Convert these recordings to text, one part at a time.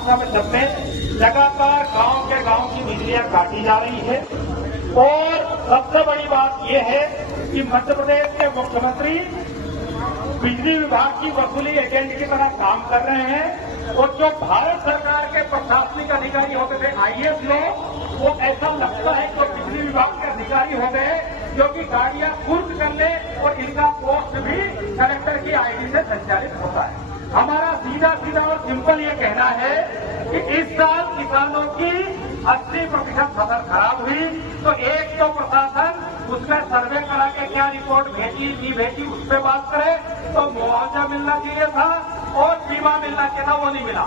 पटना में जब में लगातार गांव के गांव की बिजलियां काटी जा रही है। और सबसे बड़ी बात यह है कि मध्य प्रदेश के मुख्यमंत्री बिजली विभाग की वसूली एजेंट की तरह काम कर रहे हैं। और जो भारत सरकार के प्रशासनिक अधिकारी होते थे आईएएस लोग, वो ऐसा लगता है कि बिजली विभाग के अधिकारी हो गए, जो कि गाड़ियां कुर्क करने और इनका पोस्ट भी कलेक्टर की आईडी से संचालित होता है। हमारा सीधा सीधा और सिंपल ये कहना है कि इस साल किसानों की 80% फसल खराब हुई, तो एक तो प्रशासन उसमें सर्वे करा के क्या रिपोर्ट भेजी नहीं भेजी उस पर बात करे। तो मुआवजा मिलना चाहिए था और बीमा मिलना चाहिए था, वो नहीं मिला।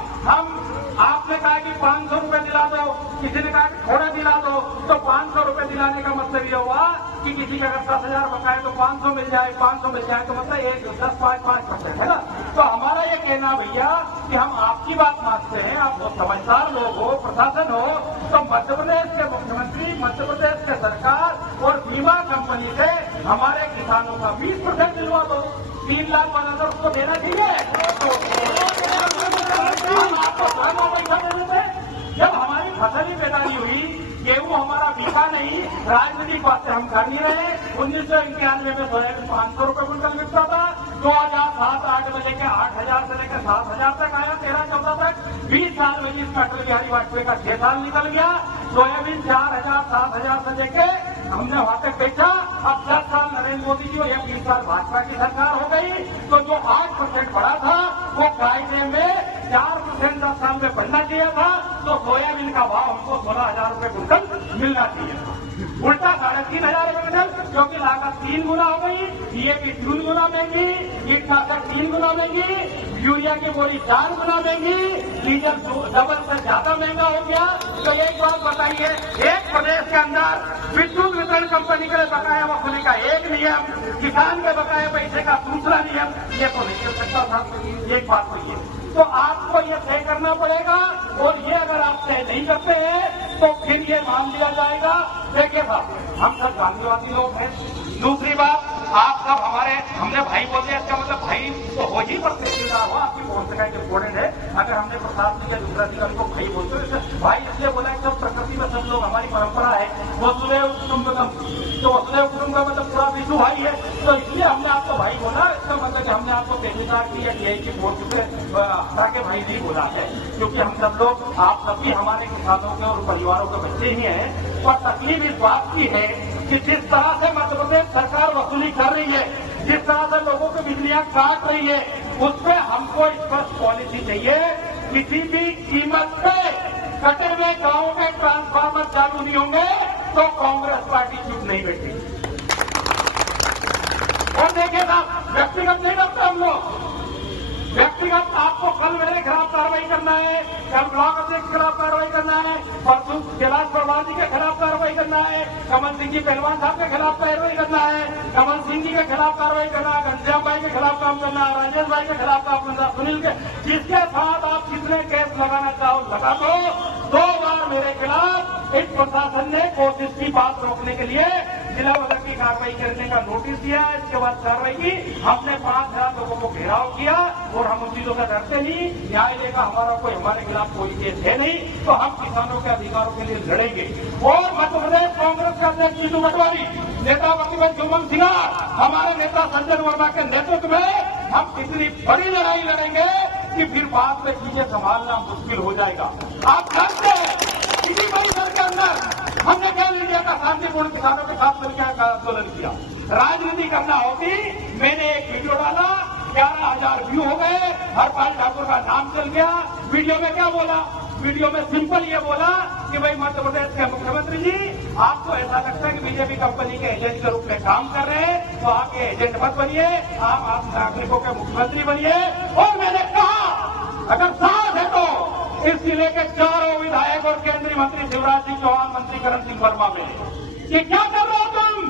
आपने कहा कि 500 रुपए दिला दो, किसी ने कहा कि थोड़ा दिला दो, तो 500 रुपए दिलाने का मतलब ये हुआ कि किसी का अगर 10,000 बकाए तो 500 मिल जाए, 500 मिल जाए तो मतलब 10-5% है ना। तो हमारा ये कहना भैया कि हम आपकी बात मानते हैं, आप बहुत समझदार लोग हो, प्रशासन हो, तो मध्य प्रदेश के मुख्यमंत्री, मध्य प्रदेश के सरकार और बीमा कंपनी से हमारे किसानों का 20% दिलवा दो। 3 लाख 15,000 उसको देना चाहिए। हम आपको पैसा देने थे जब हमारी फसल ही बेकारी हुई, गेहूं हमारा बिका नहीं, राजनीतिक बातें हम कर नहीं रहे। 1991 में सोयाबीन 500 रुपए कुंटल बिकता था, 2007-8 में लेकर 8,000 से लेकर 7,000 तक आया, 13-14 तक। 20 साल में जिस अटल बिहारी वाजपेयी का 6 साल निकल गया, सोयाबीन 4,000-7,000 से लेकर हमने वहां तक बेचा। अब 10 साल नरेंद्र मोदी जी और 20 साल भाजपा की सरकार हो गई, तो जो 8% बढ़ा था वो कायदे में 4% 10 साल में बढ़ना चाहिए था। तो सोयाबीन का भाव हमको 16,000 रुपए कुंटल मिलना चाहिए था, उल्टा 3,500 रुपए कुंटल, क्योंकि लागत 3 गुना हो गई, डीएपी 3 गुना महंगी, कीटनाशक 3 गुना महंगी, यूरिया की बोरी 4 गुना महंगी, डीजल डबल से ज्यादा महंगा हो गया। तो एक बात बताइए, एक प्रदेश के अंदर विद्युत वितरण कंपनी के बकाया वसूली का एक नियम, किसान के बकाया पैसे का दूसरा नियम, ये तो नहीं कर सकता था। एक बात तो ये, तो आपको ये तय करना पड़ेगा, और ये अगर आप तय नहीं करते हैं तो फिर ये मान लिया जाएगा। देखिए साहब, हम सब गांधीवादी लोग हैं। दूसरी बात, आप सब हमने भाई बोल दिया, इसका मतलब भाई तो हो ही प्रतिष्ठित हो, आपकी कौन सा इम्पोर्टेंट है। अगर हमने प्रशासन या दूसरा अधिकारी को भाई बोलते हैं, भाई इसलिए बोला है कि प्रकृति में सब लोग, हमारी परंपरा है वसुदेव कुटुंबकम, तो वसुदेव कुटुंब का मतलब पूरा विष्णु भाई है, तो इसलिए हमने आपको भाई बोला। इसका मतलब कि हमने आपको पेशेदार की या डीआई की वोट से हटा के भाई नहीं बोला है, क्योंकि हम सब लोग, आप सभी हमारे किसानों के और परिवारों के बच्चे ही हैं। और तकलीफ इस बात की है कि जिस तरह से मध्य प्रदेश सरकार वसूली कर रही है, जिस तरह से लोगों की बिजलियां काट रही है, उस पर हमको स्पष्ट पॉलिसी चाहिए। किसी भी कीमत पे कटे हुए गांवों के ट्रांसफार्मर चालू नहीं होंगे तो कांग्रेस पार्टी चुप नहीं बैठेगी। और देखिए साहब, व्यक्तिगत नहीं करते हम लोग, व्यक्तिगत आपको कल मेरे खिलाफ कार्रवाई करना है, कल ब्लॉक अध्यक्ष के खिलाफ कार्रवाई करना है, परसों कैलाश परवार जी के खिलाफ कार्रवाई करना है, कमल सिंह जी पहलवान साहब के खिलाफ कार्रवाई करना है, कमल सिंह जी के खिलाफ कार्रवाई करना है, घनश्याम भाई के खिलाफ काम करना है, राजेश भाई के खिलाफ काम करना, सुनील के, जिसके साथ आप कितने केस लगाना चाहो लगा दो। 2 बार मेरे खिलाफ इस प्रशासन ने कोशिश की बात रोकने के लिए जिला बदल की कार्रवाई करने का नोटिस दिया। इसके बाद कार्रवाई की, हमने 5,000 लोगों को घेराव किया और हम उन चीजों का डरते नहीं, न्याय देगा हमारा कोई, हमारे खिलाफ कोई केस है नहीं, तो हम किसानों के अधिकारों के लिए लड़ेंगे। और मध्य प्रदेश कांग्रेस के अध्यक्ष जीतू पटवारी, नेता वकील जुम्मन सिन्हा, हमारे नेता संजय वर्मा के नेतृत्व में हम इतनी बड़ी लड़ाई लड़ेंगे कि फिर बाद में चीजें संभालना मुश्किल हो जाएगा। आप जानते हैं किसी परिसर के अंदर हमने क्या इंडिया का शांतिपूर्ण किसानों के साथ मिलकर आंदोलन किया। राजनीति करना होती, मैंने एक वीडियो डाला, 11,000 व्यू हो गए, हरपाल ठाकुर का नाम चल गया। वीडियो में क्या बोला? वीडियो में सिंपल ये बोला कि भाई मध्य प्रदेश के मुख्यमंत्री जी, आपको ऐसा लगता है कि बीजेपी कंपनी के एजेंट के रूप में काम कर रहे हैं, तो आप ये एजेंट मत बनिए, आप नागरिकों के मुख्यमंत्री बनिए। और मैंने कहा अगर साथ है तो इस जिले के 4 विधायक और केंद्रीय मंत्री शिवराज सिंह चौहान, मंत्री करण सिंह वर्मा में कि क्या कर रहे हो तुम?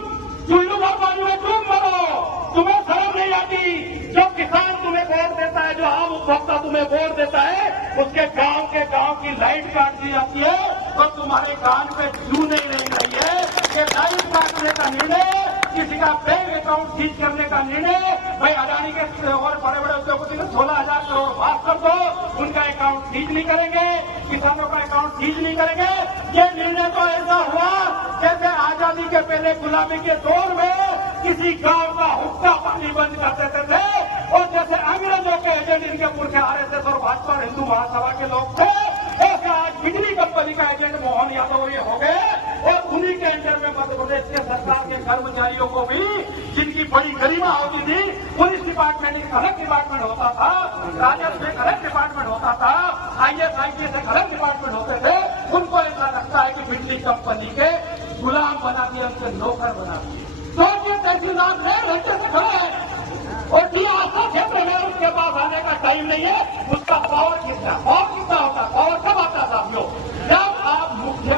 चुल्लू भर पानी में तुम मरो, तुम्हें शर्म नहीं आती? जो किसान तुम्हें वोट देता है, जो आम उपभोक्ता तुम्हें वोट देता है, उसके गांव की लाइट काट दी जाती है, तो तुम्हारे कान पे क्यों नहीं ले रही है कि लाइट काटने का निर्णय, किसी का बैंक अकाउंट सीज करने का निर्णय, भाई अडानी के और बड़े बड़े उद्योगपति को 16,000 करोड़ माफ कर दो, उनका अकाउंट सीज नहीं करेंगे, किसानों का अकाउंट सीज नहीं करेंगे। ये निर्णय तो ऐसा हुआ जैसे आजादी के पहले गुलामी के दौर में किसी गांव का हुक्का पानी बंद कर देते थे, और जैसे अंग्रेजों के एजेंट इनके पुरखे आरएसएस और भाजपा और हिंदू महासभा के लोग थे, ऐसे आज बिजली कंपनी का एजेंट मोहन यादव ये हो गए, और उन्हीं के अंडर में मध्य प्रदेश के सरकार के कर्मचारियों को भी, जिनकी बड़ी गरिमा होती थी, पुलिस डिपार्टमेंट एक अलग डिपार्टमेंट होता था, राजस्व एक अलग डिपार्टमेंट होता था, आईएएस आईपीएस एक अलग डिपार्टमेंट होते थे, उनको ऐसा लगता है कि बिजली कंपनी के गुलाम बना दिए, उनके नौकर बना दिए। तो ये तहसीलदार नए घंटे से खड़ा है और आस्था क्षेत्र में उसके पास आने का टाइम नहीं है, उसका पावर कितना होता, पावर कब आता था? जब आप मुख्य